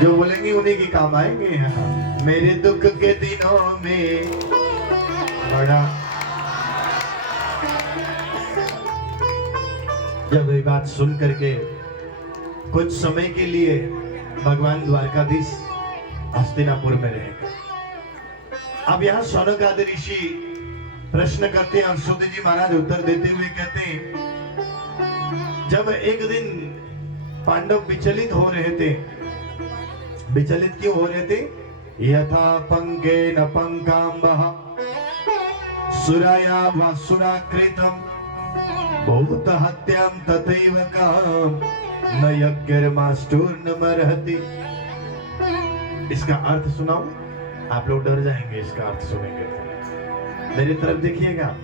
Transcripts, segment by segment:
जो बोलेंगे उन्हीं की काम आएंगे। मेरे दुख के दिनों में बड़ा जब ये बात सुन करके कुछ समय के लिए भगवान द्वारकाधीश हस्तिनापुर में रहेगा। अब यहाँ शौनकादि ऋषि प्रश्न करते हैं और सूत जी महाराज उत्तर देते हुए कहते हैं, जब एक दिन पांडव विचलित हो रहे थे। विचलित क्यों हो रहे थे? यथा पंके न पंकाम्बः सुराया व सुराकृतम भूत हत्याम तथैव काम न यज्ञर्माष्टूर्नमर्हति। इसका अर्थ सुनाऊं? आप लोग डर जाएंगे इसका अर्थ सुनेंगे। मेरी तरफ देखिएगा,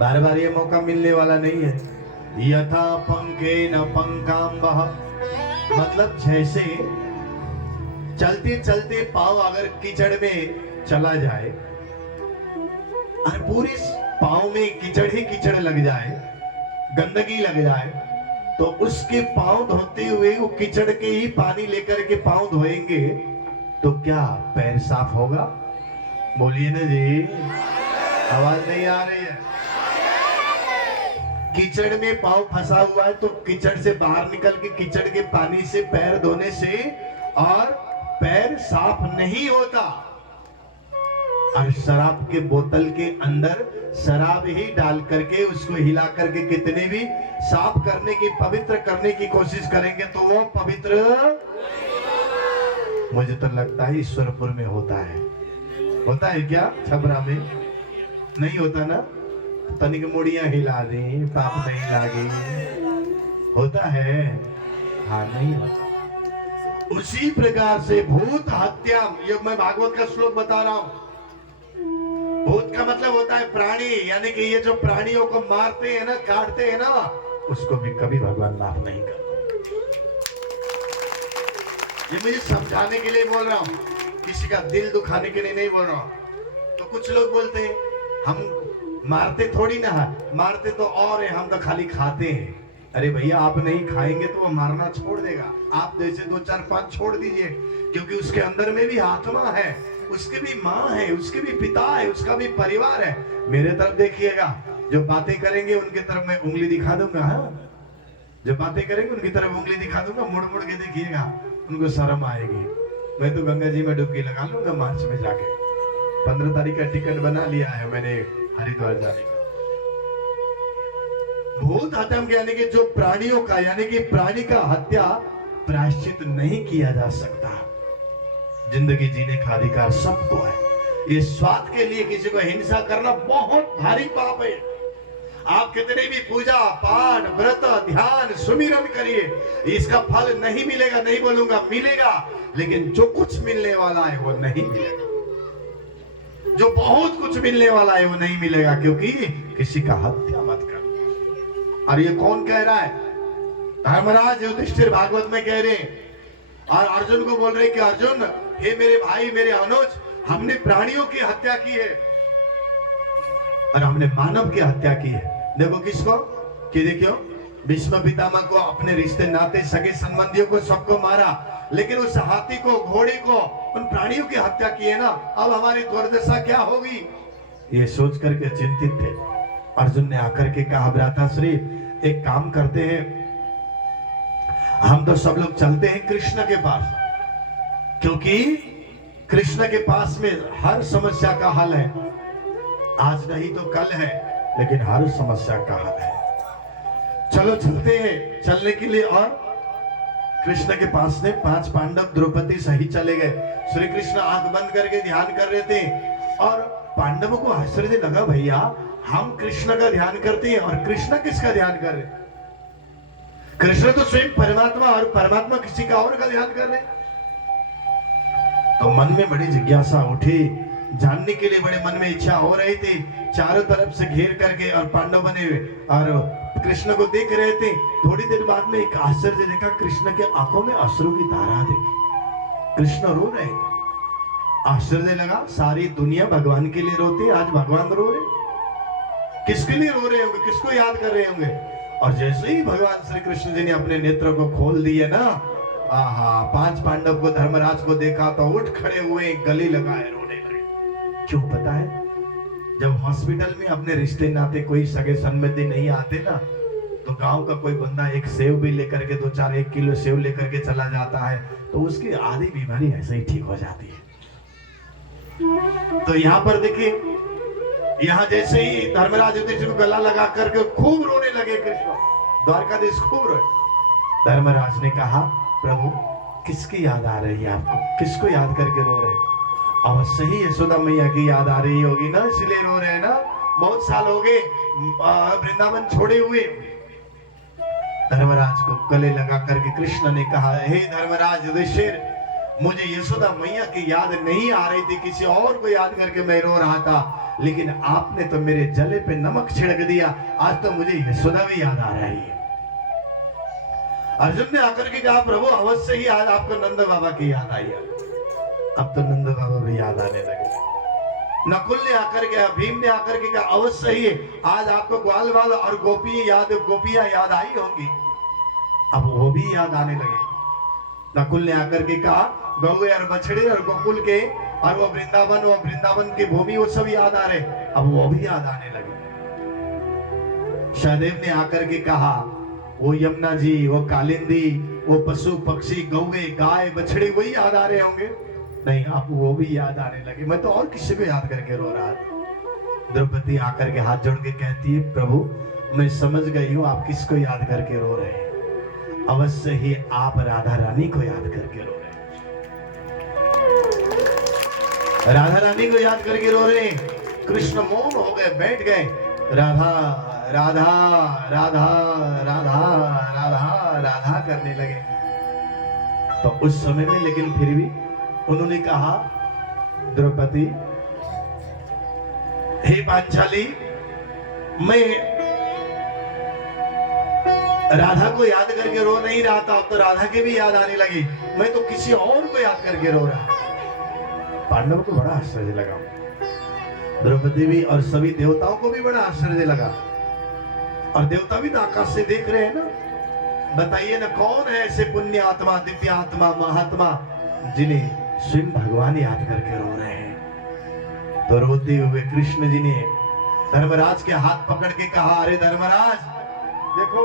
बार बार ये मौका मिलने वाला नहीं है। यथा पंके न पंकाम्बः मतलब जैसे चलते चलते पांव अगर कीचड़ में चला जाए और पूरी पांव में कीचड़ ही कीचड़ लग जाए, गंदगी लग जाए, तो उसके पांव धोते हुए वो कीचड़ के ही पानी लेकर के पांव धोएंगे तो क्या पैर साफ होगा? बोलिए ना जी, आवाज नहीं आ रही है। कीचड़ में पांव फंसा हुआ है तो कीचड़ से बाहर निकल के कीचड़ के पानी से पैर धोने से और पैर साफ नहीं होता। और शराब के बोतल के अंदर शराब ही डाल करके उसको हिला करके कितने भी साफ करने की, पवित्र करने की कोशिश करेंगे तो वो पवित्र, मुझे तो लगता है ईश्वरपुर में होता है। होता है क्या? छबरा में नहीं होता ना? तनिक मुड़ियां हिला दी, पाप नहीं लागे। होता है? हाँ, नहीं होता। उसी प्रकार से भूत हत्या, ये मैं भागवत का श्लोक बता रहा हूं। भूत का मतलब होता है प्राणी, यानी कि ये जो प्राणियों को मारते हैं ना, काटते हैं ना, उसको भी कभी भगवान माफ नहीं करते। ये मुझे समझाने के लिए बोल रहा हूं, किसी का दिल दुखाने के लिए नहीं बोल रहा हूं। तो कुछ लोग बोलते हैं हम मारते थोड़ी ना है, मारते तो और है, हम तो खाली खाते हैं। अरे भैया, आप नहीं खाएंगे तो वो मारना छोड़ देगा। आप जैसे 2 4 5 छोड़ दीजिए, क्योंकि उसके अंदर में भी आत्मा है, उसकी भी माँ है, उसके भी पिता है, उसका भी परिवार है। मेरे तरफ देखिएगा, जो बातें करेंगे उनके तरफ मैं उंगली दिखा दूंगा। हाँ, जो बातें करेंगे उनकी तरफ उंगली दिखा दूंगा, मुड़ मुड़ के देखिएगा, उनको शर्म आएगी। मैं तो गंगा जी में डुबकी लगा लूंगा मार्च में जाके। 15 तारीख का टिकट बना लिया है मैंने हरिद्वार जाने का। भूत हत्या यानी कि जो प्राणियों का, यानी कि प्राणी का हत्या प्रायश्चित नहीं किया जा सकता। जिंदगी जीने का अधिकार सबको है। ये स्वार्थ के लिए किसी को हिंसा करना बहुत भारी पाप है। आप कितने भी पूजा पाठ व्रत ध्यान सुमिरन करिए, इसका फल नहीं मिलेगा। नहीं बोलूंगा मिलेगा, लेकिन जो कुछ मिलने वाला है वो नहीं मिलेगा। जो बहुत कुछ मिलने वाला है वो नहीं मिलेगा, क्योंकि किसी का हत्या मत कर। और ये कौन कह रहा है? धर्मराज युधिष्ठिर भागवत में कह रहे हैं, और अर्जुन को बोल रहे कि अर्जुन, हे मेरे भाई, मेरे अनुज, हमने प्राणियों की हत्या की है और हमने मानव की हत्या की है। देखो किसको? कि देखियो, भीष्म पितामह को, अपने रिश्ते नाते सगे संबंधियों को, सबको मारा, लेकिन उस हाथी को, घोड़े को, उन प्राणियों की हत्या की है ना। अब हमारी दुर्दशा क्या होगी? ये सोच करके चिंतित थे। अर्जुन ने आकर के कहा, भ्राताश्री, एक काम करते हैं, हम तो सब लोग चलते हैं कृष्ण के पास, क्योंकि कृष्ण के पास में हर समस्या का हल है। आज नहीं तो कल है, लेकिन हर समस्या का हल है। चलो चलते हैं। चलने के लिए और कृष्ण के पास में 5 पांडव द्रौपदी सही चले गए। श्री कृष्ण आंख बंद करके ध्यान कर रहे थे और पांडवों को आश्चर्य लगा, भैया हम कृष्ण का ध्यान करते हैं और कृष्ण किसका ध्यान कर रहे? कृष्ण तो स्वयं परमात्मा, और परमात्मा किसी का और का ध्यान कर रहे। तो मन में बड़ी जिज्ञासा उठी, जानने के लिए बड़े मन में इच्छा हो रही थी। चारों तरफ से घेर करके और पांडव बने हुए और कृष्ण को देख रहे थे। थोड़ी देर बाद में एक आश्चर्य देखा, कृष्ण के आंखों में अश्रु की धारा देखी। कृष्ण रो रहे। आश्चर्य लगा, सारी दुनिया भगवान के लिए रोती है, आज भगवान रो रहे। किसके लिए रो रहे होंगे? किसको याद कर रहे होंगे? और जैसे ही भगवान श्री कृष्ण जी ने अपने नेत्र को खोल दिए ना, आहा, 5 पांडव को धर्मराज को देखा तो उठ खड़े हुए, गले लगाए रोने लगे। क्यों पता है? जब हॉस्पिटल में अपने रिश्ते नाते कोई सगे संबंधी नहीं आते ना, तो गांव का कोई बंदा एक सेव भी लेकर के 2-4 1 किलो सेव लेकर के चला जाता है, तो उसकी आधी बीमारी ऐसे ही ठीक हो जाती है। तो यहाँ पर देखिए, यहाँ जैसे ही धर्मराज युधिष्ठिर को गला लगा करके खूब रोने लगे कृष्ण, द्वारकाधीश खूब रोए। धर्मराज ने कहा, प्रभु किसकी याद आ रही है आपको? किसको याद करके रो रहे? अवश्य ही यशोदा मैया की याद आ रही होगी ना, इसलिए रो रहे हैं ना। बहुत साल हो गए वृंदावन छोड़े हुए। धर्मराज को गले लगा करके कृष्ण ने कहा, हे धर्मराज युधिष्ठिर, मुझे यशोदा मैया की याद नहीं आ रही थी, किसी और को याद करके मैं रो रहा था, लेकिन आपने तो मेरे जले पे नमक छिड़क दिया, आज तो मुझे यशोदा भी याद आ रही है। अर्जुन ने आकर के कहा, प्रभु अवश्य ही आज आपको नंद बाबा की याद आई है। अब तो नंद बाबा भी याद आने लगे। नकुल ने आकर के, भीम ने आकर के कहा, अवश्य ही आज आपको ग्वाल वाल और गोपियां याद आई होंगी। अब वो भी याद आने लगे। नकुल ने आकर के कहा, गौए और बछड़े और गोकुल के और वो वृंदावन की भूमि, वो सब याद आ रहे। अब वो भी याद आने लगे। सहदेव ने आकर के कहा, वो यमुना जी, वो कालिंदी, वो पशु पक्षी, गौए गाय बछड़े, वही याद आ रहे होंगे। नहीं, आप वो भी याद आने लगे। मैं तो और किसी को याद करके रो रहा था। द्रौपदी आकर के हाथ जोड़ के कहती है, प्रभु मैं समझ गई हूं आप किसको याद करके रो रहे हैं। अवश्य ही आप राधा रानी को याद करके रो रहे हैं। राधा रानी को याद करके रो रहे हैं। कृष्ण मौन हो गए, बैठ गए। राधा राधा राधा राधा राधा राधा करने लगे। तो उस समय में लेकिन फिर भी उन्होंने कहा, द्रौपदी, हे पांचाली, मैं राधा को याद करके रो नहीं रहा था, तो राधा की भी याद आने लगी। मैं तो किसी और को याद करके रो रहा। पांडव को बड़ा आश्चर्य लगा, द्रौपदी भी और सभी देवताओं को भी बड़ा आश्चर्य लगा। और देवता भी तो आकाश से देख रहे हैं ना। बताइए ना, कौन है ऐसे पुण्य आत्मा, दिव्य आत्मा, महात्मा, जिन्हें स्वयं भगवान याद करके रो रहे हैं। तो रोते हुए कृष्ण जी ने धर्मराज के हाथ पकड़ के कहा, अरे धर्मराज देखो,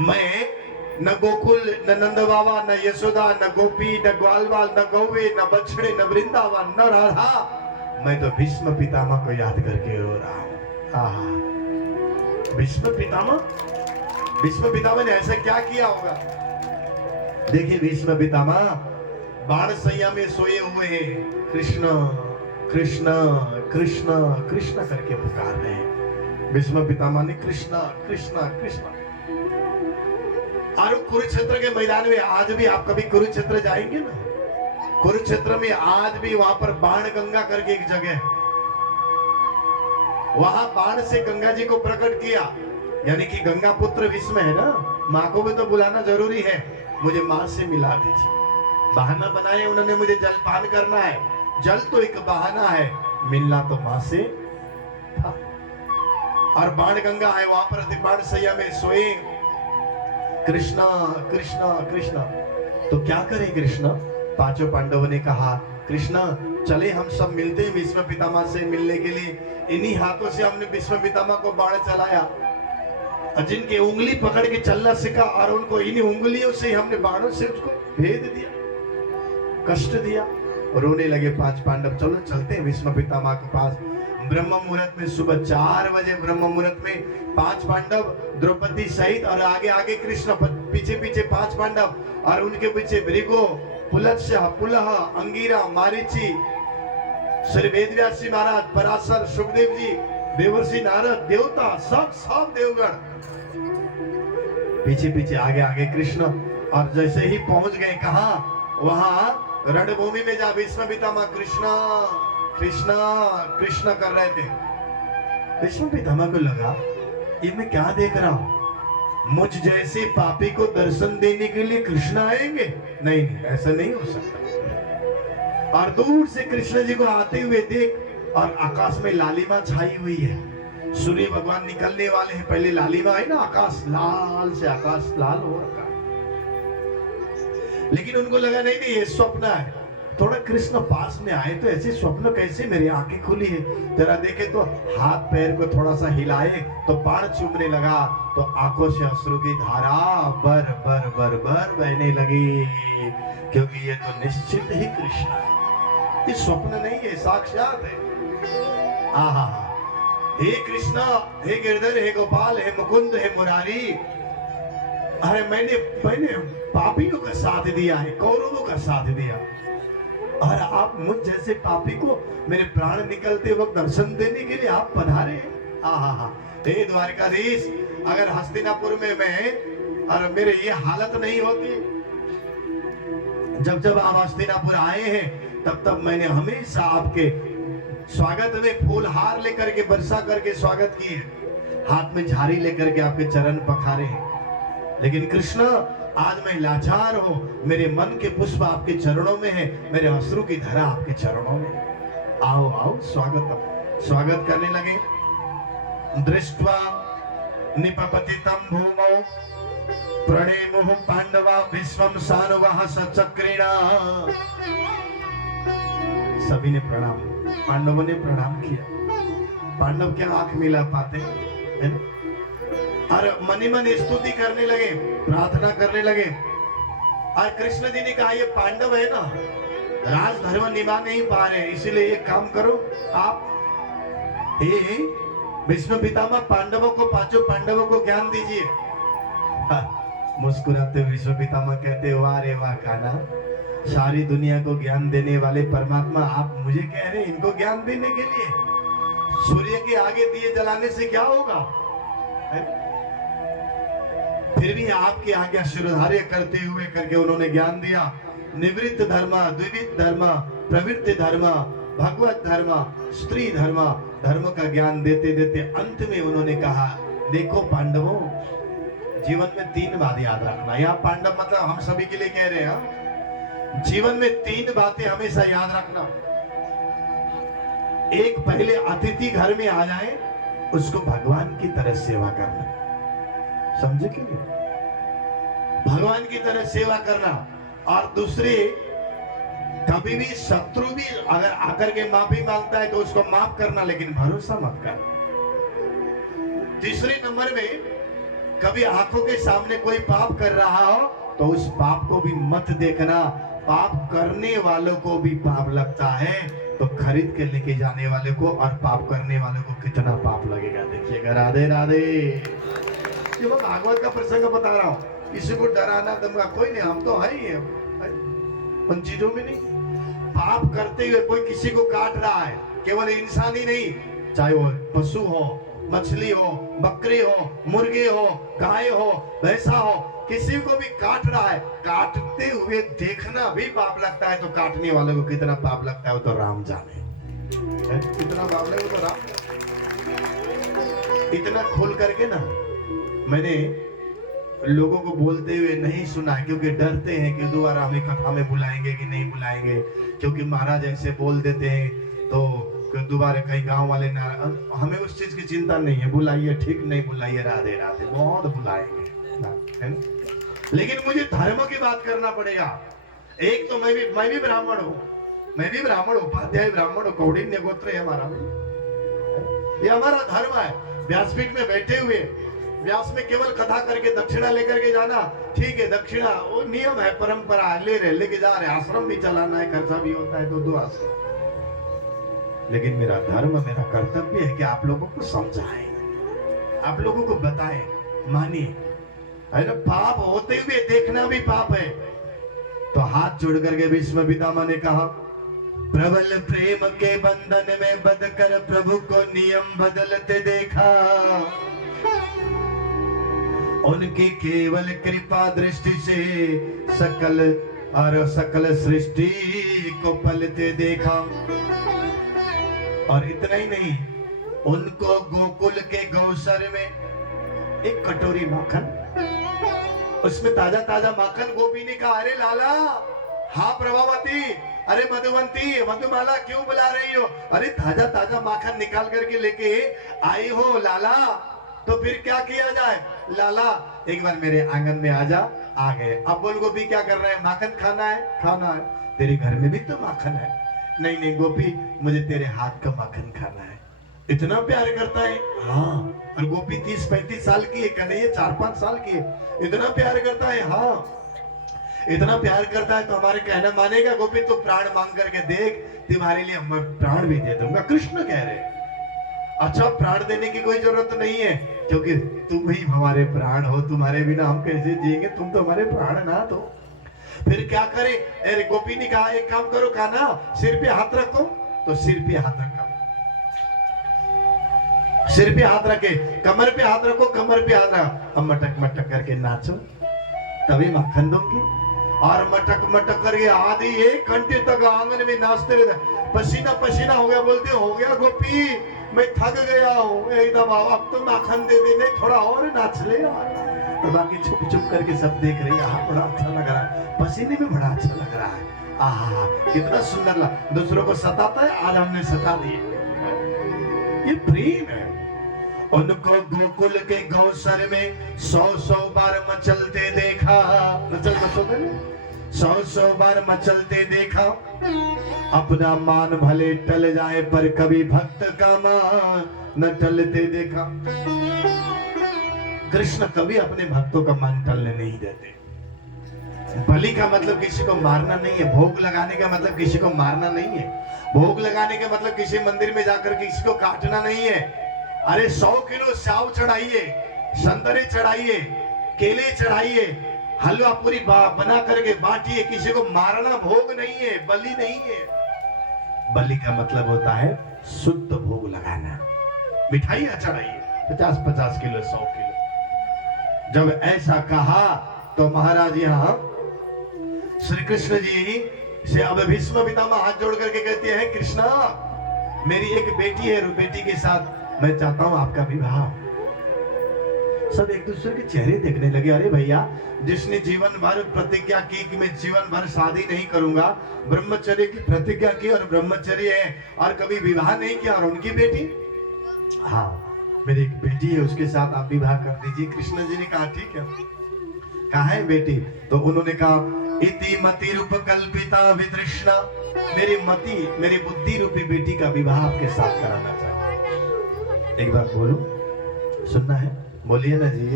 मैं न गोकुल, न नंद बाबा, न यशोदा, न गोपी, न ग्वालवाल, न गौवे, न बछड़े, न वृंदावन, न राधा, मैं तो भीष्म पितामह को याद करके रो रहा हूं। भीष्म पितामह ने ऐसा क्या किया होगा? देखिए, भीष्म पितामह बाण सैया में सोए हुए हैं। कृष्ण कृष्ण कृष्ण कृष्ण करके पुकार रहे हैं। भीष्म पितामह ने कृष्ण कृष्ण कृष्ण। और कुरुक्षेत्र के मैदान में आज भी, आप कभी कुरुक्षेत्र जाएंगे ना, कुरुक्षेत्र में आज भी वहां पर बाण गंगा करके एक जगह है। वहां बाण से गंगा जी को प्रकट किया, यानी कि गंगा पुत्र भीष्म है ना, माँ को भी तो बुलाना जरूरी है, मुझे माँ से मिला दीजिए। बहाना बनाए उन्होंने, मुझे जल पान करना है। जल तो एक बहाना है, मिलना तो माँ से था। और बाण गंगा है, वहां पर बाण सैया में सोए कृष्ण कृष्ण कृष्ण। तो क्या करें कृष्ण? पांचों पांडवों ने कहा, कृष्ण चले हम सब मिलते हैं भीष्म पितामह से मिलने के लिए। इन्हीं हाथों से हमने भीष्म पितामह को बाण चलाया, जिनकी उंगली पकड़ के चलना सिखा, और उनको इन्हीं उंगलियों से हमने बाणों से उसको भेद दिया, कष्ट दिया। रोने लगे 5 पांडव। चलो चलते हैं भीष्म पितामह के पास। ब्रह्म मुहूर्त में, सुबह 4 बजे ब्रह्म मुहूर्त में 5 पांडव द्रौपदी सहित, और आगे आगे कृष्ण, पीछे पीछे 5 पांडव, और उनके पीछे भृगु, पुलत्स्य, पुलह, अंगीरा, मारीची, श्री वेदव्यास जी महाराज, पराशर, सुखदेव जी, देवर्षि नारद, देवता, सब देवगण पीछे पीछे, आगे आगे कृष्ण। और जैसे ही पहुंच गए कहा, वहां रणभूमि में जा भीष्म पितामह कृष्ण कृष्ण कृष्ण कर रहे थे। भीष्म पितामह को लगा, ये मैं क्या देख रहा हूं? मुझ जैसे पापी को दर्शन देने के लिए कृष्ण आएंगे? नहीं, ऐसा नहीं हो सकता। और दूर से कृष्ण जी को आते हुए देख, और आकाश में लालिमा छाई हुई है, सूर्य भगवान निकलने वाले हैं, पहले लालिमा है ना, आकाश लाल से आकाश लाल हो रखा है। लेकिन उनको लगा नहीं नहीं ये स्वप्न है। थोड़ा कृष्ण पास में आए तो ऐसे स्वप्न कैसे, मेरी आंखें खुली है, जरा देखे तो हाथ पैर को थोड़ा सा हिलाए तो बाण चूमने लगा, तो आंखों से अश्रु की धारा बर बर बर बर बहने लगी, क्योंकि ये तो निश्चित ही कृष्ण है, ये स्वप्न नहीं है, साक्षात है। आहा, हे कृष्ण, हे गिरधर, हे गोपाल, हे मुकुंद, हे मुरारी, अरे मैंने पापियों का साथ दिया है, कौरवों का साथ दिया, और आप मुझ जैसे पापी को मेरे प्राण निकलते वक्त दर्शन देने के लिए आप पधारे हैं। आहा, हे द्वारकाधीश, अगर हस्तिनापुर में मैं और मेरे ये हालत नहीं होती, जब जब आप हस्तिनापुर आए हैं तब तब मैंने हमेशा आपके स्वागत में फूल हार लेकर के, वर्षा करके स्वागत किए, हाथ में झाड़ी लेकर के आपके चरण पखारे हैं। लेकिन कृष्ण, आज मैं लाचार हूं, मेरे मन के पुष्प आपके चरणों में है, मेरे अश्रु की धारा आपके चरणों में। आओ आओ, स्वागत करने लगे। दृष्ट्वा निपपतितं भूमौ प्रणेमुः पांडवा विश्वं सानुवः सचक्रिणा। सभी ने प्रणाम, पांडवों ने प्रणाम किया। पांडव क्या आंख मिला पाते है ना? और मनी मन स्तुति करने लगे, प्रार्थना करने लगे। और कृष्ण जी ने कहा ये पांडव है ना, राजधर्म निभा नहीं पा रहे, इसीलिए एक काम करो आप, भीष्म पितामह पांडवों को, पांचों पांडवों को ज्ञान दीजिए। मुस्कुराते हुए भीष्म पितामह कहते, वाह रे वाह कान्हा, सारी दुनिया को ज्ञान देने वाले परमात्मा आप मुझे कह रहे हैं इनको ज्ञान देने के लिए? सूर्य के आगे दिए जलाने से क्या होगा? फिर भी आपके आगे शिरोधार्य करते हुए करके उन्होंने ज्ञान दिया। निवृत्त धर्म, द्विविध धर्म, प्रवृत्ति धर्म, भगवत धर्म, स्त्री धर्म, धर्म का ज्ञान देते देते अंत में उन्होंने कहा, देखो पांडवों, जीवन में 3 बात याद रखना। यहाँ पांडव मतलब हम सभी के लिए कह रहे हैं, जीवन में 3 बातें हमेशा याद रखना। एक, पहले अतिथि घर में आ जाए उसको भगवान की तरह सेवा करना, समझे कि नहीं? भगवान की तरह सेवा करना। और दूसरे, कभी भी शत्रु भी अगर आकर के माफी मांगता है तो उसको माफ करना, लेकिन भरोसा मत कर। तीसरे नंबर में, कभी आंखों के सामने कोई पाप कर रहा हो तो उस पाप को भी मत देखना, पाप करने वालों को भी पाप लगता है, तो खरीद के लेके जाने वाले को और पाप करने वाले को कितना पाप लगेगा देखिएगा। राधे राधे। ये मैं भागवत का प्रसंग बता रहा हूँ, किसी को डराना धमका कोई नहीं, हम तो है ही है उन चीजों में नहीं। पाप करते हुए कोई किसी को काट रहा है, केवल इंसान ही नहीं, चाहे वो पशु हो, मछली हो, बकरी हो, मुर्गे हो, गाय हो, भैंसा हो, किसी को भी काट रहा है, काटते हुए देखना भी पाप लगता है, तो काटने वाले को कितना पाप लगता है वो तो राम जाने। कितना पाप लगे वो तो राम। इतना खोल करके ना मैंने लोगों को बोलते हुए नहीं सुना, क्योंकि डरते हैं कि दोबारा हमें कथा में बुलाएंगे कि नहीं बुलाएंगे, क्योंकि महाराज ऐसे बोल देते हैं तो दोबारा कहीं गांव वाले ना, हमें उस चीज की चिंता नहीं है, बुलाइए, ठीक नहीं बुलाइए, राधे राधे, बहुत बुलाएंगे, है ना? लेकिन मुझे धर्म की बात करना पड़ेगा। एक तो मैं भी ब्राह्मण हूँ, मैं भी ब्राह्मण, उपाध्याय ब्राह्मण हूँ, कौंडिन्य गोत्र है हमारा, ये हमारा धर्म है। व्यासपीठ में बैठे हुए व्यास में केवल कथा करके दक्षिणा लेकर के जाना, ठीक है, दक्षिणा वो नियम है, परंपरा है, लेके जा रहे, आश्रम भी चलाना है, खर्चा भी होता है, तो 2 आश्रम। लेकिन मेरा धर्म, मेरा कर्तव्य है कि आप लोगों को समझाएं, आप लोगों को बताएं, मानिए, है ना? पाप होते हुए देखना भी पाप है। तो हाथ जोड़ करके भीष्म पितामह ने कहा, प्रबल प्रेम के बंधन में बंधकर प्रभु को नियम बदलते देखा, उनकी केवल कृपा दृष्टि से सकल सृष्टि को पलते देखा। और इतना ही नहीं, उनको गोकुल के गौसर में एक कटोरी माखन, उसमें ताजा ताजा माखन, गोपी ने कहा, अरे लाला, हाँ प्रभावती, अरे मधुवंती, मधुमाला क्यों बुला रही हो? अरे ताजा ताजा माखन निकाल करके लेके आई हो लाला। तो फिर क्या किया जाए? लाला एक बार मेरे आंगन में आ जा। आ गए। अब बोल गोपी क्या कर रहे हैं? माखन खाना है? खाना है। तेरे घर में भी तो माखन है। नहीं नहीं गोपी, मुझे तेरे हाथ का माखन खाना है। इतना प्यार करता है? हाँ। और गोपी 30-35 साल की है, कन्हैया 4-5 साल की है। इतना प्यार करता है? हाँ। इतना प्यार करता है तो हमारे कहना मानेगा? गोपी तू प्राण मांग करके देख, तुम्हारे लिए मैं प्राण भी दे दूंगा। कृष्ण कह रहे। अच्छा, प्राण देने की कोई जरूरत नहीं है, क्योंकि तुम ही हमारे प्राण हो। तुम्हारे बिना हम कैसे जिएंगे? तुम तो हमारे प्राण ना दो। फिर क्या करे? अरे गोपी ने कहा एक काम करो, कान्हा सिर पे हाथ रखो। तो सिर पे हाथ रखा, सिर पे हाथ रखे, कमर पे हाथ रखो, कमर पे हाथ रखा। अब मटक मटक करके नाचो, तभी माखन दूंगी। और मटक मटक करके आधी 1 घंटे तक आंगन में नाचते रहते। पसीना पसीना हो गया। बोलते हो गया गोपी, मैं थक गया हूँ एकदम, अब तो माखन दे दे। नहीं थोड़ा और नाच ले यार। तो बाकी छुप छुप करके सब देख रही है। बड़ा अच्छा लग रहा है, पसीने में बड़ा अच्छा लग रहा है। आहा कितना सुंदर लग। दूसरों को सताता है, आज हमने सता दिए। ये प्रेम है। उनको गोकुल के गौसर में 100-100 बार मचलते देखा। मचलते 100-100 बार मचलते देखा। अपना मान भले टल जाए, पर कभी भक्त का मान न टलते देखा। कृष्ण कभी अपने भक्तों का मन टलने नहीं देते। बलि का मतलब किसी को मारना नहीं है। भोग लगाने का मतलब किसी को मारना नहीं है। भोग लगाने का मतलब किसी मंदिर में जाकर किसी को काटना नहीं है। अरे 100 किलो साव चढ़ाइए, संतरे चढ़ाइए, केले चढ़ाइए, हलवा पूरी बना करके बांटिए। किसी को मारना भोग नहीं है, बलि नहीं है। बलि का मतलब होता है शुद्ध भोग लगाना। मिठाइयां चढ़ाइए 50-50 किलो, 100 किलो। जब ऐसा कहा तो महाराज यहाँ श्री कृष्ण जी से अब भीष्म पितामह हाथ जोड़ करके कहते हैं, कृष्णा मेरी एक बेटी है, बेटी के साथ मैं चाहता हूं आपका विवाह। सब एक दूसरे के चेहरे देखने लगे। अरे भैया, जिसने जीवन भर प्रतिज्ञा की कि मैं जीवन भर शादी नहीं करूंगा, ब्रह्मचर्य की प्रतिज्ञा की और ब्रह्मचर्य है, और कभी विवाह नहीं किया, और उनकी बेटी, हाँ मेरी एक बेटी है, उसके साथ आप विवाह कर दीजिए। कृष्ण जी ने कहा ठीक है। कहा है बेटी? तो उन्होंने कहा इति मति रूप कल्पिता वितृष्णा, मेरी मति, मेरी बुद्धि रूपी बेटी का विवाह आपके साथ कराना चाहता। एक बार बोलो, सुनना है? बोलिए ना जी।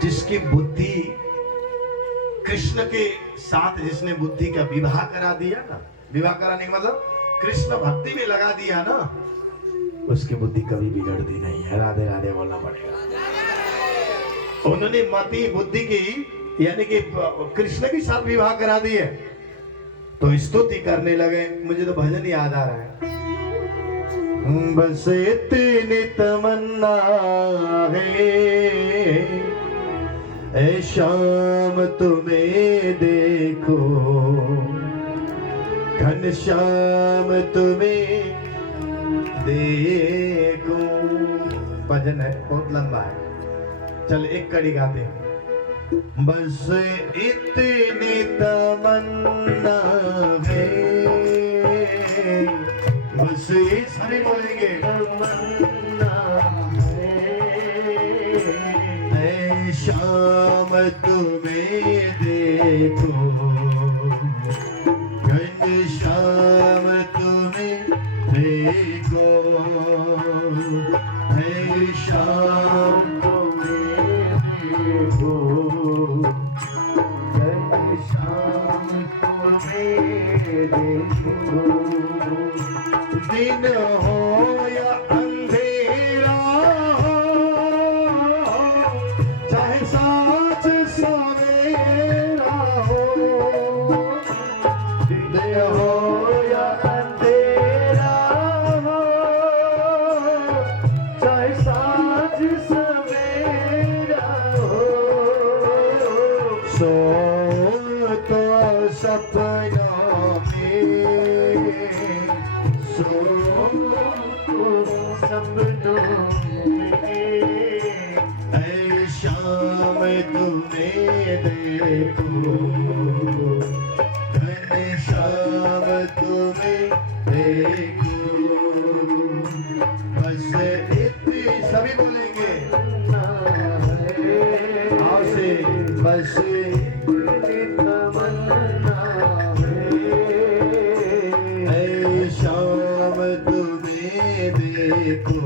जिसकी बुद्धि कृष्ण के साथ, जिसने बुद्धि का विवाह करा दिया ना, विवाह कराने का मतलब कृष्ण भक्ति में लगा दिया ना, उसकी बुद्धि कभी बिगड़ती नहीं है। राधे राधे बोलना पड़ेगा। उन्होंने मति बुद्धि की, यानी कि कृष्ण के साथ विवाह करा दिए, तो स्तुति करने लगे। मुझे तो भजन याद आ रहा है। बस इतनी तमन्ना है, ऐ शाम तुम्हें देखो, घनश्याम तुम्हें देखो। भजन है, बहुत लंबा है, चल एक कड़ी गाते हैं। बस इतनी तमन्ना है, बस ये सारे बोलेंगे, ऐ शाम तुम्हें देखो, घनश्याम तुम्हें देखो, ऐ शाम तुम्हें देखो, घनश्याम तुम्हें देखो। दिन हो या अंधेरा हो, चाहे साँझ सवेरा हो, दिन हो या अंधेरा हो, चाहे साँझ सवेरा हो, सो तो सपनों में, सो सपनों में, ऐ शाम तुम्हें देखो, श्याम तुम्हें देखो, बस इतनी, सभी बोलेंगे आओ से, बस इतनी तमन्ना है, श्याम तुम्हें देखो,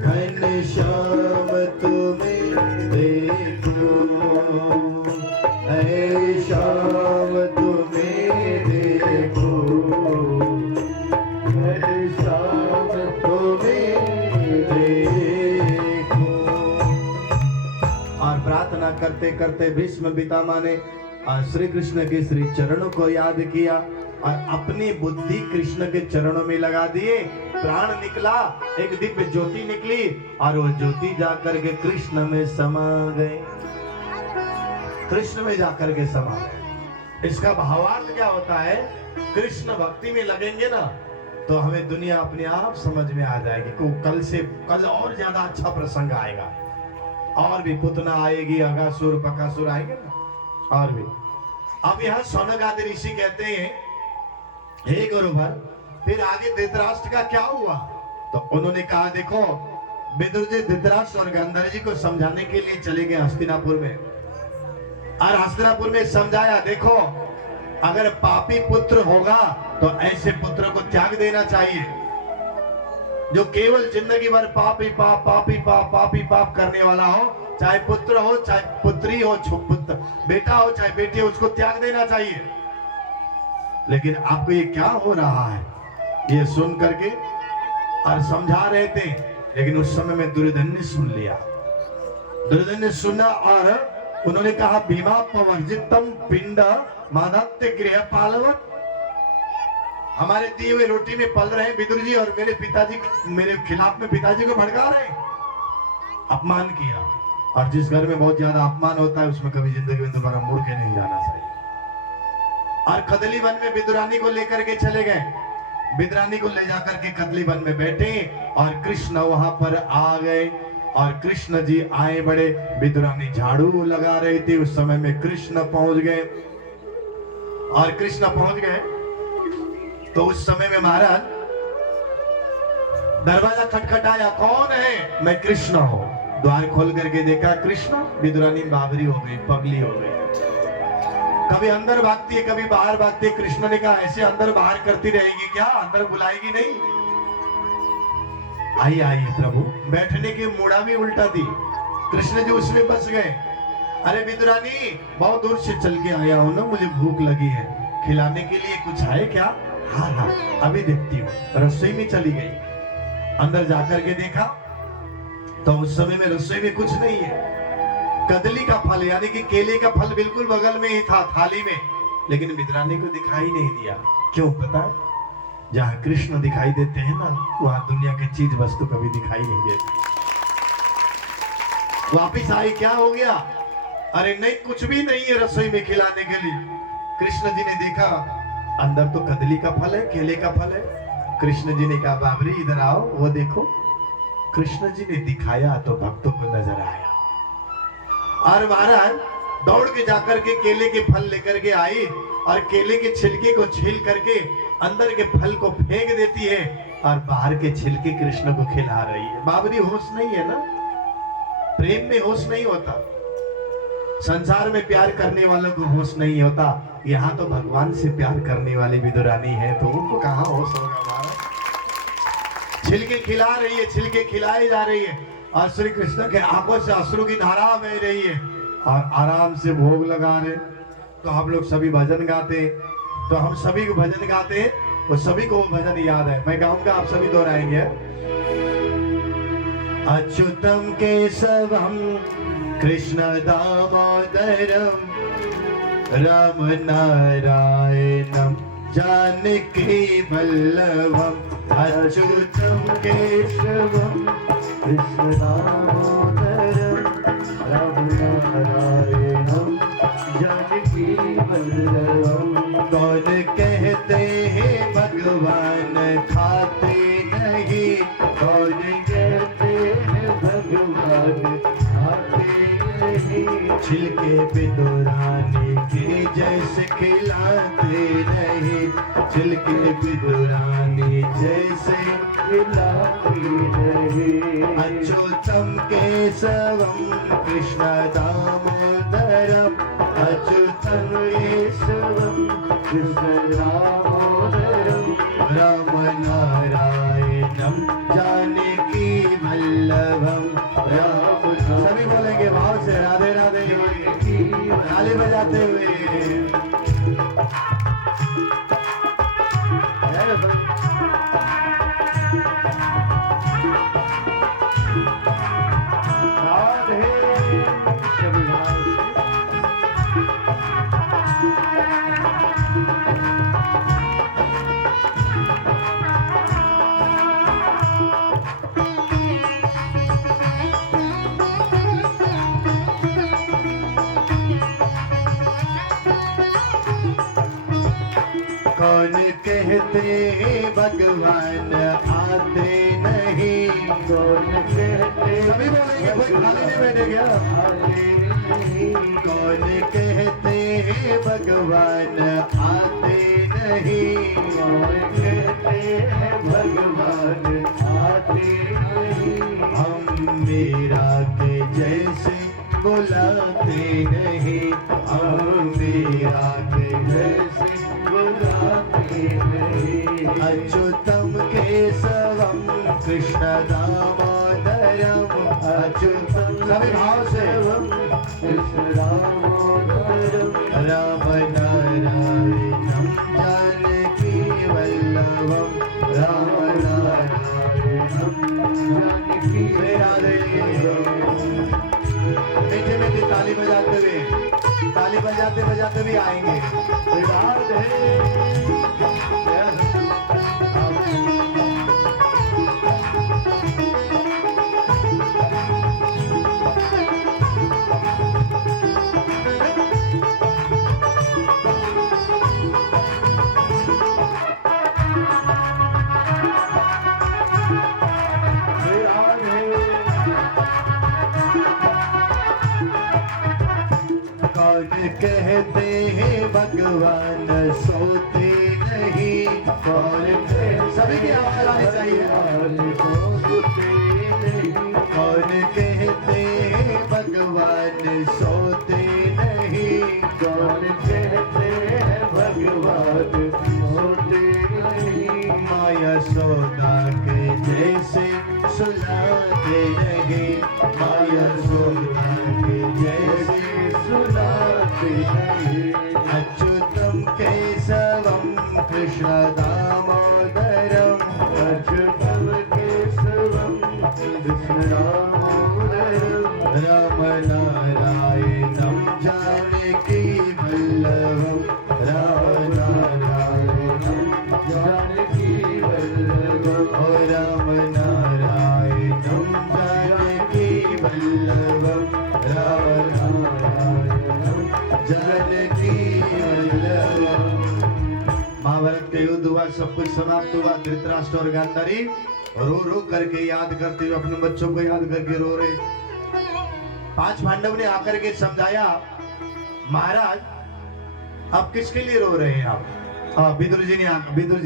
घन श्याम तुम्हें देखो, ऐ श्याम तुम्हें देखो, ऐ श्याम तुम्हें देखो। और प्रार्थना करते करते भीष्म पितामह ने श्री कृष्ण के श्री चरणों को याद किया और अपनी बुद्धि कृष्ण के चरणों में लगा दिए। प्राण निकला, एक दिव्य ज्योति निकली और वो ज्योति जाकर के कृष्ण में समा गए, कृष्ण में जाकर के समा गए। इसका भावार्थ क्या होता है? कृष्ण भक्ति में लगेंगे ना तो हमें दुनिया अपने आप समझ में आ जाएगी। कल और ज्यादा अच्छा प्रसंग आएगा, और भी पुतना आएगी, अगासुर बकासुर आएंगे ना, और भी। अब यहाँ सौनक आदि ऋषि कहते हैं, हे गुरुवर, फिर आगे धृतराष्ट्र का क्या हुआ? तो उन्होंने कहा, देखो विदुर जी धृतराष्ट्र और गांधारी जी को समझाने के लिए चले गए हस्तिनापुर में, और हस्तिनापुर में समझाया, देखो अगर पापी पुत्र होगा तो ऐसे पुत्र को त्याग देना चाहिए, जो केवल जिंदगी भर पापी पाप पापी पाप पापी पाप करने वाला हो, चाहे पुत्र हो चाहे पुत्री हो, पुत्र बेटा हो चाहे बेटी हो, उसको त्याग देना चाहिए। लेकिन आपको ये क्या हो रहा है? ये सुन करके और समझा रहे थे, लेकिन उस समय में दुर्योधन ने सुन लिया। दुर्योधन ने सुना और उन्होंने कहा, भीमा पवर्जितम पिंड मादत्य गृह पालवत, हमारे दिए हुए रोटी में पल रहे हैं विदुर जी, और मेरे पिताजी मेरे खिलाफ में पिताजी को भड़का रहे हैं। अपमान किया, और जिस घर में बहुत ज्यादा अपमान होता है उसमें कभी जिंदगी में दोबारा मुड़ के नहीं जाना चाहिए। और कदली वन में विदुरानी को लेकर के चले गए, विदुरानी को ले जाकर के कदली वन में बैठे और कृष्ण वहां पर आ गए। और कृष्ण जी आए बड़े, विदुरानी झाड़ू लगा रही थी, उस समय में कृष्ण पहुंच गए। और कृष्ण पहुंच गए तो उस समय में महाराज दरवाजा खटखटाया, कौन है? मैं कृष्ण हूं। द्वार खोल करके देखा कृष्ण, विदुरानी बावरी हो गई, पगली हो गई, कभी अंदर भागती है कभी बाहर भागती है। कृष्ण ने कहा, ऐसे अंदर बाहर करती रहेगी क्या? अंदर बुलाएगी नहीं? आई आई प्रभु, बैठने की मुड़ा भी उल्टा दी। कृष्ण जी उसमें बस गए। अरे विदुरानी, बहुत दूर से चल के आया हूं ना, मुझे भूख लगी है, खिलाने के लिए कुछ है क्या? हाँ हाँ अभी देखती हूँ। रसोई में चली गई, अंदर जाकर के देखा तो उस समय में रसोई में कुछ नहीं है। कदली का फल यानी कि केले का फल बिल्कुल बगल में ही था थाली में, लेकिन विदुरानी को दिखाई नहीं दिया। क्यों पता है? जहां कृष्ण दिखाई देते हैं ना, वहां दुनिया की चीज वस्तु कभी दिखाई नहीं देती। वापिस आई, क्या हो गया? अरे नहीं, कुछ भी नहीं है रसोई में खिलाने के लिए। कृष्ण जी ने देखा अंदर तो कदली का फल है, केले का फल है। कृष्ण जी ने कहा, बाबरी इधर आओ, वो देखो। कृष्ण जी ने दिखाया तो भक्तों को नजर आया, और महाराज दौड़ के जाकर के केले के फल लेकर के आई और केले के छिलके को छील करके अंदर के फल को फेंक देती है और बाहर के छिलके कृष्ण को खिला रही है। बाबरी होश नहीं है ना, प्रेम में होश नहीं होता, संसार में प्यार करने वालों को होश नहीं होता। यहाँ तो भगवान से प्यार करने वाली विदुरानी है, तो उनको कहाँ होश होगा महाराज? छिलके खिला रही है, छिलके खिलाई जा रही है, और श्री कृष्ण के आंखों से अश्रु की धारा बह रही है, और आराम से भोग लगा रहे। तो हम लोग सभी भजन गाते हैं, तो हम सभी को भजन गाते हैं, वो सभी को भजन याद है, मैं गाऊंगा, आप सभी दोहराएंगे। अच्युतम केशवम कृष्ण दामोदरम राम नारायणम जानकी वल्लभम। अच्युतम केशवम कृष्ण दामोदरम राम नारायणम जानकी वल्लभम। कौन कहते हैं भगवान खाते नहीं, कौन कहते हैं भगवान खाते छिलके पे दुरानी के जैसे खिलाते नहीं, छिलके पे दुरानी जैसे खिलाते नहीं। अच्युतम केशवम कृष्ण दामोदरम, अच्युतम केशवम कृष्ण दामोदरम, राम नारायणम जानकी वल्लभम। सभी बोलेंगे भाव से राधे राधे, ताली बजाते हुए। कौन कहते भगवान आते नहीं, कौन कहते, सभी बोलेंगे कोई खाली नहीं बैठेगा, आते नहीं। कौन कहते भगवान आते नहीं, कौन कहते भगवान आते नहीं। हम मीरा के जैसे बुलाते नहीं, हम मीरा के जैसे बुलाते नहीं। अच्युतम केशवम कृष्ण दामोदरम, अच्युतम सभी भाव से कृष्ण दामोदरम, राम नारायणम जानकी वल्लभम, राम नारायणम जानकी। मीठे मीठे ताली बजाते हुए, ताली बजाते बजाते भी आएंगे। कहते हैं भगवान सोते नहीं, कौन सभी की आवाज आनी चाहिए, सोते नहीं। कौन कहते हैं भगवान सोते नहीं, कौन कहते हैं भगवान सोते नहीं। माया सौदा के जैसे सुलाते नहीं, माया सौदा के जैसे सुलाते नहीं। अच्युतम केशवम कृष्ण दामोदरम, अच्युतम केशवम कृष्ण दामोदरम, राम नारायणम जानकी वल्लभम, राम नारायणम जानकी वल्लभम, ओ राम नारायणम जानकी वल्लभम, राम जानकी वल्लभम। महाभारत के युद्ध हुआ, सब कुछ समाप्त हुआ। धृतराष्ट्र और गांधारी रो रो करके याद करते हुए, अपने बच्चों को याद करके रो रहे। पांच पांडव ने आकर के समझाया, महाराज आप किसके लिए रो रहे हैं आप? विदुर जी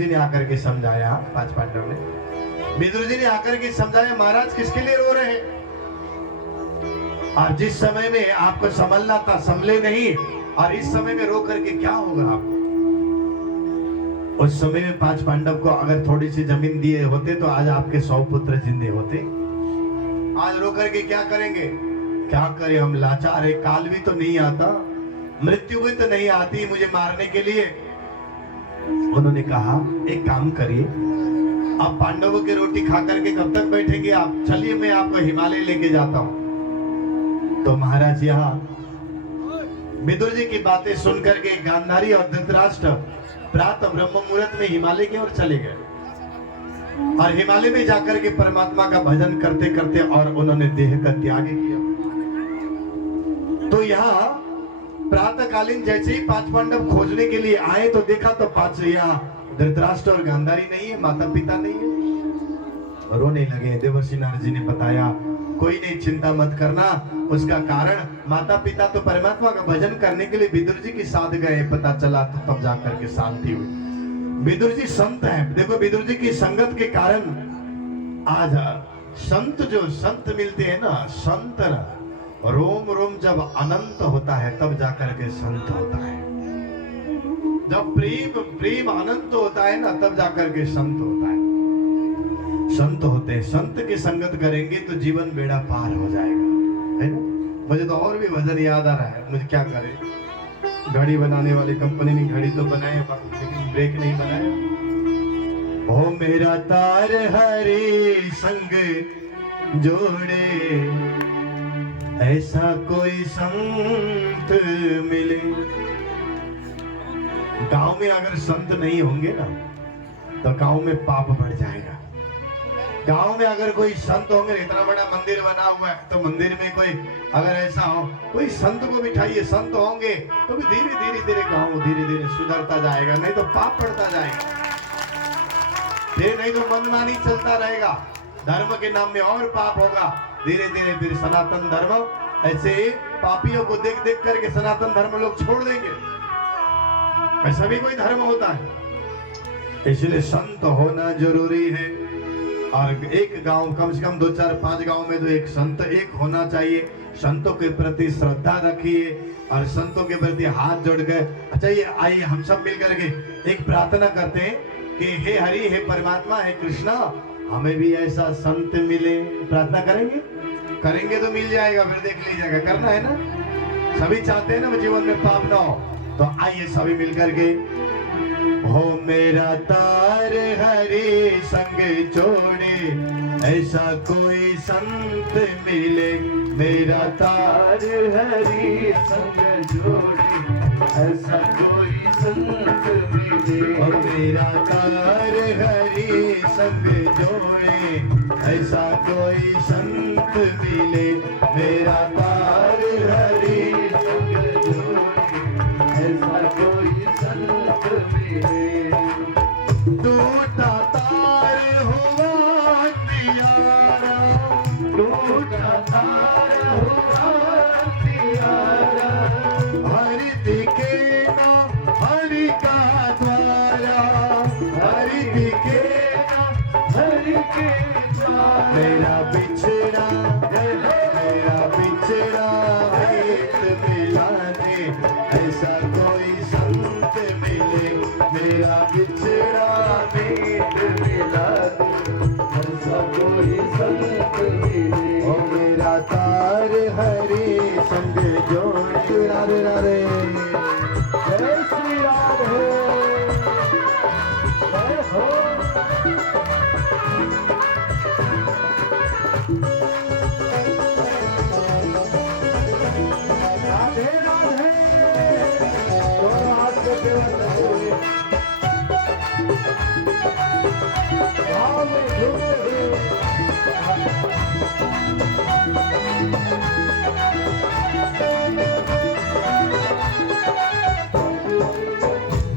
ने आकर के समझाया, पांच पांडव ने विदुर जी ने आकर के समझाया, महाराज किसके लिए रो रहे हैं? और जिस समय में आपको संभलना था संभले नहीं, और इस समय में रो करके क्या होगा आपको? उस समय में पांच पांडव को अगर थोड़ी सी जमीन दिए होते तो आज आपके 100 पुत्र जिंदे होते। आज रो करके क्या करेंगे? क्या करें, हम लाचार है, काल भी तो नहीं आता, मृत्यु भी तो नहीं आती मुझे मारने के लिए। उन्होंने कहा एक काम करिए, आप पांडवों की रोटी खा करके कब तक बैठेंगे आप? चलिए मैं आपको हिमालय लेके जाता हूं। तो महाराज यहाँ विदुर जी की बातें सुन करके गांधारी और धृतराष्ट्र प्रातः ब्रह्म मुहूर्त में हिमालय की ओर चले गए, और हिमालय में जाकर के परमात्मा का भजन करते करते और उन्होंने देह का त्याग किया। तो यहाँ प्रातःकालीन जैसे ही पांच पांडव खोजने के लिए आए तो देखा तो पांच यहाँ धृतराष्ट्र और गांधारी नहीं है, माता पिता नहीं है। रोने लगे। देवर्षि नारद जी ने बताया, कोई नहीं, चिंता मत करना। उसका कारण माता पिता तो परमात्मा का भजन करने के लिए विदुर जी के साथ गए, पता चला तो तब जाकर के शांति हुई। विदुर जी संत हैं, देखो विदुर जी की संगत के कारण आज संत, जो संत मिलते हैं ना, संत ना रोम रोम जब अनंत होता है तब जाकर के संत होता है। जब प्रेम प्रेम अनंत होता है ना तब जाकर के संत होता है। संत होते हैं, संत की संगत करेंगे तो जीवन बेड़ा पार हो जाएगा, है ना। मुझे तो और भी भजन याद आ रहा है, मुझे क्या करे, घड़ी बनाने वाली कंपनी ने घड़ी तो बनाए लेकिन ब्रेक नहीं बनाया। ओ मेरा तार हरे संग जोड़े, ऐसा कोई संत मिले। गांव में अगर संत नहीं होंगे ना तो गांव में पाप बढ़ जाएगा। गांव में अगर कोई संत होंगे, इतना बड़ा मंदिर बना हुआ है तो मंदिर में कोई अगर ऐसा हो, कोई संत को बिठाइए, संत होंगे तो भी धीरे धीरे धीरे गांव धीरे धीरे सुधरता जाएगा, नहीं तो पाप बढ़ता जाएगा। फिर नहीं तो मनमानी चलता रहेगा, धर्म के नाम में और पाप होगा। धीरे धीरे फिर सनातन धर्म, ऐसे पापियों को देख देख करके सनातन धर्म लोग छोड़ देंगे। ऐसा भी कोई धर्म होता है। इसलिए संत होना जरूरी है। और एक गांव कम से कम 2 4 5 गांव में तो एक संत एक होना चाहिए। संतों के प्रति श्रद्धा रखिए और संतों के प्रति हाथ जोड़ गए। अच्छा, ये आइए हम सब मिलकर के एक प्रार्थना करते हैं कि हे हरि, हे परमात्मा, हे कृष्णा, हमें भी ऐसा संत मिले। प्रार्थना करेंगे, करेंगे तो मिल जाएगा, फिर देख लीजिएगा। करना है ना, सभी चाहते हैं ना जीवन में पाप ना हो। तो आइए सभी मिलकर के, हो मेरा तार हरे संग जोड़े, ऐसा कोई संत मिले। मेरा तार हरे संग जोड़े, ऐसा कोई संत मिले। हो मेरा तार हरे संग जोड़े, ऐसा कोई संत मिले। मेरा तार हरे संग जोड़े, ऐसा कोई संत मिले। टूटा तार हुआ दियारा, टूटा तार हुआ दियारा, हरि दिखे ना हरि का द्वारा, हरि दिखे ना हरि के द्वारा। मेरा बिछड़ा, मेरा बिछड़ा भेंट मिलाने, ऐसा कोई संत मिले। मेरा बिछड़ा भेंट मिलाने, ऐसा कोई संत मिले। ओ मेरा तार हरे संग जोड़े। राधे राधे, जय श्री राधे, जय हो। राधे राधे, दोनों हाथ को सेवा करो। भाव में झूमे हुए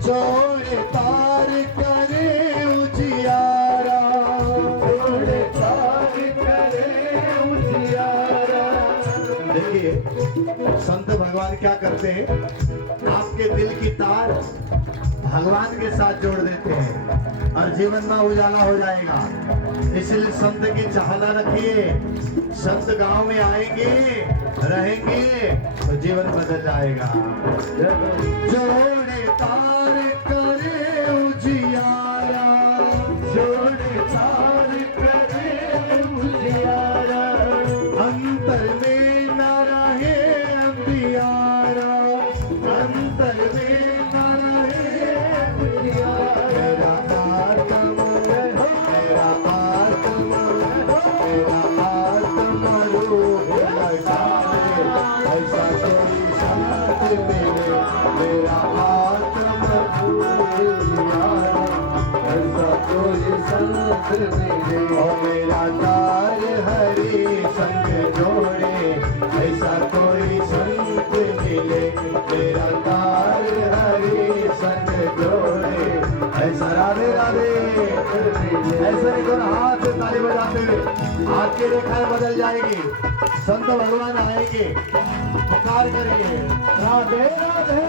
जोड़े तार करे उजियारा, जोड़े तार करे उजियारा। देखिए संत भगवान क्या करते हैं, आपके दिल की तार भगवान के साथ जोड़ देते हैं और जीवन में उजाला हो जाएगा। इसलिए संत की चाहना रखिए। संत गांव में आएंगे, रहेंगे तो जीवन बदल जाएगा। जोड़े तार करे उजियारा, जोड़े तार करे उजियारा, अंतर में न रहे अंधियारा, अंतर में न रहे उजियारा। मेरा आत्मा, मेरा आत्मा, मेरा आत्मा रूप लौटाए, ऐसा कोई संत मिले। मेरा आत्मा रूप लौटाए, ऐसा कोई संत मिले। ओ मेरा तार हरि संग जोड़े, ऐसा कोई संत मिले। मेरा तार हरि संग जोड़े, ऐसा। राधे राधे, ऐसे ही दोनों हाथ से ताली बजाते हुए आपकी रेखाएं बदल जाएगी, संत भगवान आएंगे, पुकार करेंगे राधे राधे,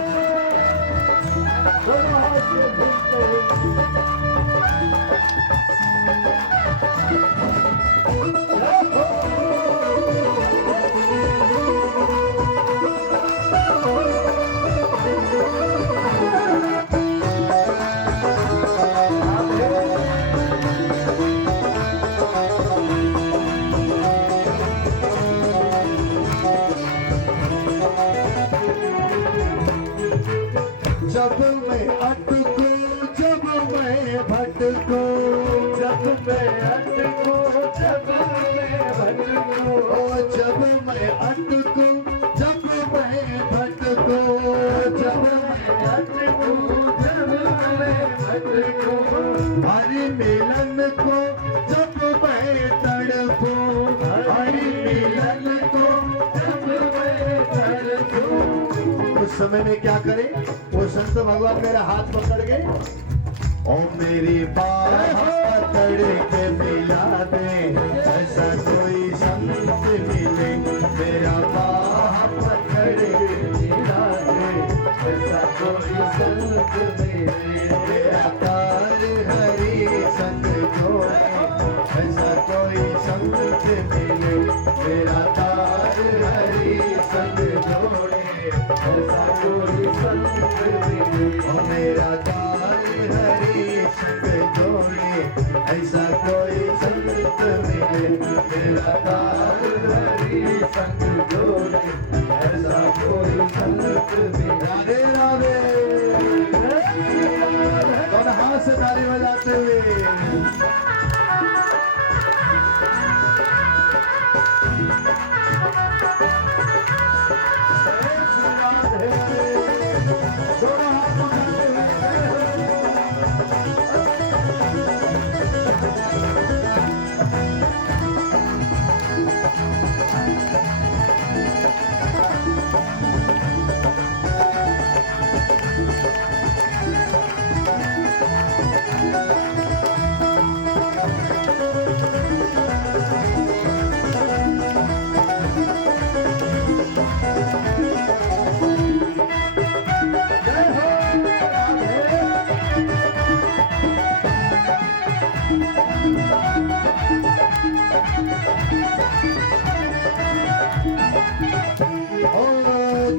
दोनों हाथ से झूमते जब मैं अटकूं, जब मैं भटकूं, जब मैं अटकूं, जब मैं भटकूं, जब मैं अटकूं, जब मैं भटकूं, जब मैं अटकूं, जब मैं भटकूं, हरि मिलन को जब मैं तड़पूं, हरि मिलन को जब मैं तड़पूं, उस समय में क्या करें? वो संत भगवान मेरा हाथ पकड़ के ओ मेरी बाह पकड़ के मिला दे, ऐसा कोई संत मिले, मेरा बाह पकड़ के मिला दे, ऐसा कोई संत मिले, मेरा तार हरि संग जोड़े, ऐसा कोई संत मिले, मेरा तार हरि संग जोड़े, ऐसा कोई संत मिले, ओ मेरा तार हरि संग जोड़े, ऐसा कोई संत मिले, मेरा तार हरि संग जोड़े, ऐसा कोई संत मिले। राधे राधे, दोनों हाथ से ताली बजाते हुए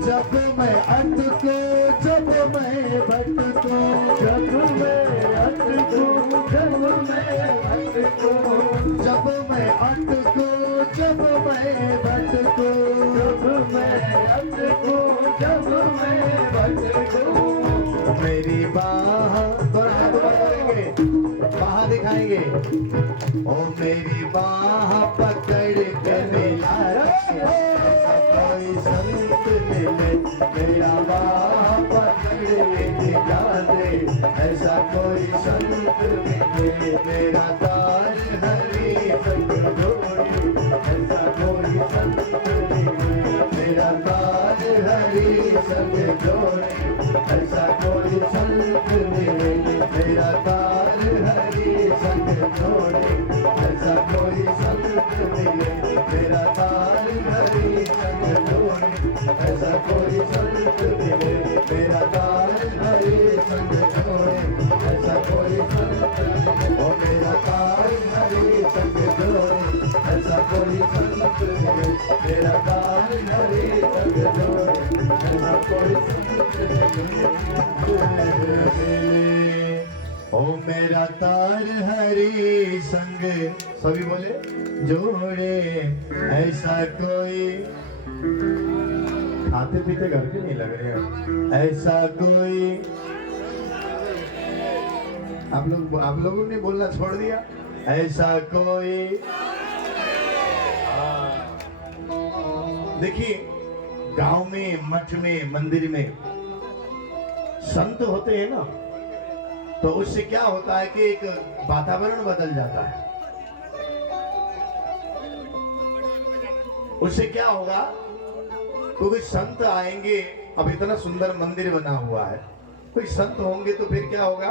जब मैं अटकूं, जब मैं भटकूं, जब मैं अटकूं, जब मैं भटकूं, जब मैं अटकूं, जब मैं भटकूं, जब मैं अटकूं, जब मैं भटकूं, मेरी बाह करेंगे, बाह दिखाएंगे, ओ मेरी बाह पकड़ के मिला कोई संत मिले, मेरा बाह पकड़ के दे, ऐसा कोई संत मिले, मेरा तार हरि संग जोड़े, ऐसा कोई संत मिले, मेरा तार हरि संग जोड़े, ऐसा कोई संत मिले, मेरा तार हरि संग जोड़े, ऐसा कोई संत मिले, मेरा तार हरि संग जोड़े, ऐसा कोई संत मिले, मेरा तार हरि संग जोड़े, ऐसा कोई संत मिले, ओ मेरा तार हरि संग जोड़े, ऐसा कोई संत मिले, मेरा तार हरि संग जोड़े, ऐसा कोई संत मिले, ओ मेरा तार हरि संग, सभी बोले जोड़े, ऐसा कोई, खाते पीते घर के नहीं लग रहे हैं, ऐसा कोई, आप लोगों ने बोलना छोड़ दिया, ऐसा कोई, देखिए गांव में, मठ में, मंदिर में संत होते हैं ना, तो उससे क्या होता है कि एक वातावरण बदल जाता है। उससे क्या होगा, क्योंकि संत आएंगे, अब इतना सुंदर मंदिर बना हुआ है, कोई संत होंगे तो फिर क्या होगा,